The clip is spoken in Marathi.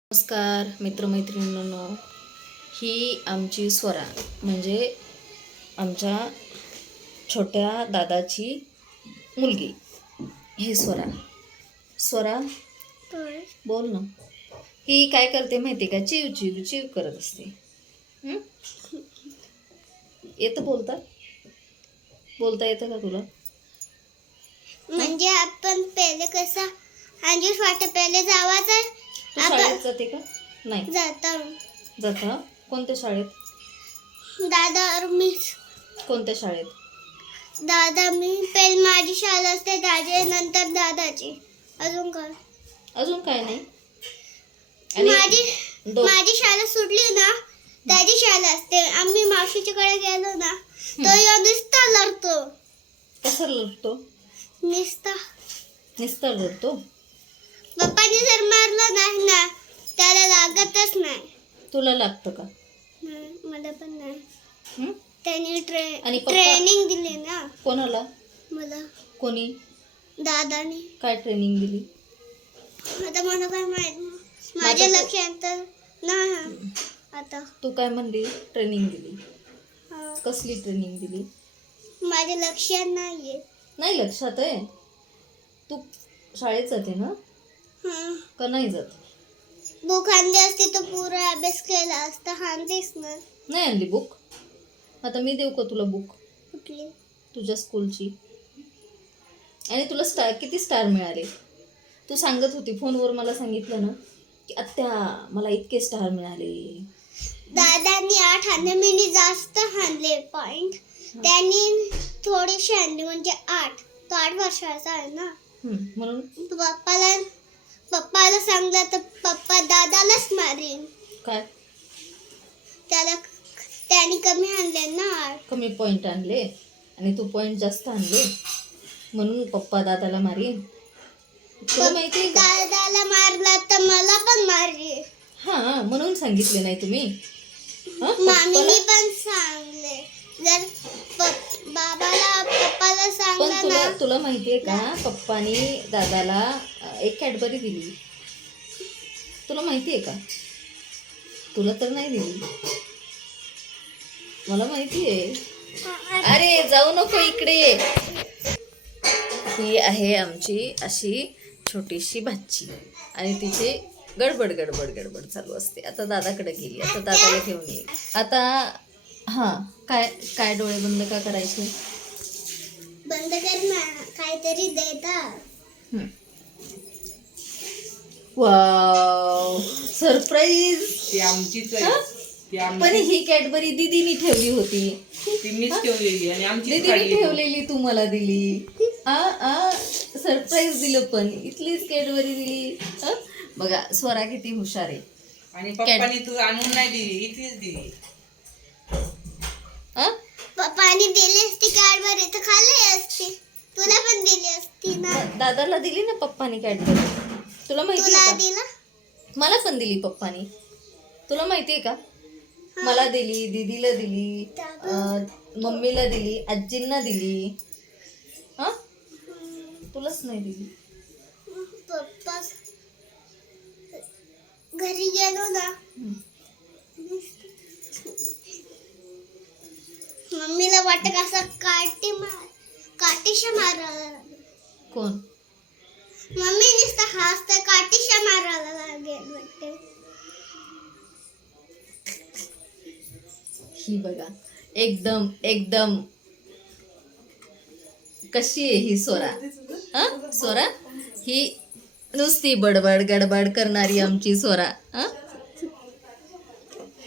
नमस्कार मित्रमैत्रिणींनो, ही आमची स्वरा म्हणजे आमच्या छोट्या दादाची मुलगी. ही स्वरा बोल ना. ही काय करते माहिती का? चिव चिव चिव करत असते. येतं बोलता येतं का तुला? म्हणजे आपण पहिले कसं अंजूस वाटत पहिले जावाचं. तू शाळेत जाते का? नाही जाता. कोणत्या शाळेत? दादा मी कोणत्या शाळेत? दादा मी पहिले माझी शाळा असते, दादा नंतर दादाची. अजून काय नाही. माझी शाळा सुटली ना त्याची शाळा असते. आम्ही मावशीच्याकडे गेलो ना तो नुसता लढतो. कसं लढतो? नुसता लढतो. पप्पाने जर मारलं नाही ना त्याला लागतच नाही. तुला लागतं का? मला पण नाही. त्यांनी आणि ट्रेनिंग दिली ना. कोणाला? मला. कोणी? दादाने. काय ट्रेनिंग दिली? आता मला काय माहित, माझ्या लक्षात नाही. आता तू काय म्हणली? ट्रेनिंग दिली. कसली ट्रेनिंग दिली? माझ्या लक्षात नाहीये. नाही लक्षात आहे. तू शाळेत जाते ना का नाही जात? बुक आणली असती तर पुरा अभ्यास केला असता. आणलीस ना. नाही आणली बुक. आता मी देऊ का तुला बुक? कुठली? तुझ्या स्कूलची. आणि तुला किती स्टार मिळाले? तू सांगत होती फोनवर, मला सांगितलं ना की आत्या मला इतके स्टार मिळाले. दादांनी 8 आणले, मी जास्त आणले पॉइंट. त्यांनी थोडेसे आणले म्हणजे 8. तो 8 वर्षाचा आहे ना म्हणून पप्पाला सांगला तर पप्पा दादालाच मारेन. काय? त्याने कमी आणले ना. कमी पॉइंट आणले आणि तू पॉइंट जास्त आणले म्हणून पप्पा दादाला मारेन. तुला माहिती दादाला मारला तर मला पण मारेल. म्हणून सांगितले नाही तुम्ही? मामीने पण सांगले. जर पप्पाला सांगलं ना. तुला माहितीये का पप्पानी दादाला एक कॅडबरी दिली. तुला माहितीये का? तुला तर नाही दिली, मला माहितीये. अरे जाऊ नको इकडे. ही आहे आमची अशी छोटीशी भाची आणि तिची गडबड गडबड गडबड चालू असते. आता दादाकडे गेली, आता दादाला घेऊन ये. आता काय डोळे बंद का करायचे? बंद कर ना, काहीतरी देतात. Wow, surprise. ती आमचीच आहे. पण ही कॅडबरी दीदीनी ठेवली होती. ती मीच ठेवलेली आणि आमची दीदीनी ठेवलेली तू मला दिली. सरप्राईज दिलं पण इथलीच कॅडबरी दिली. बघा स्वरा किती हुशार आहे. आणि पप्पानी तू आणून नाही दिली, इथेच दिली. पप्पानी दिली असती कॅडबरी तर खाल्ली असती. तुला पण दिली असती ना. दादाला दिली ना पप्पानी कॅडबरी. तुला माहिती आहे दिला? मला पण दिली पप्पानी. तुला माहितीये का? मला दिली, दीदीला दिली, मम्मीला दिली, आजींना दिली. तुलाच नाही दिली. पप्पा घरी गेलो ना मम्मीला वाटत असं काठीशा मारायला. कोण? मम्मी नुसतं हसते, काठीशा मारायला लागेल वाटते. ही बघा एकदम एकदम कशी आहे ही स्वरा. स्वरा ही नुसती बडबड गडबड करणारी आमची स्वरा.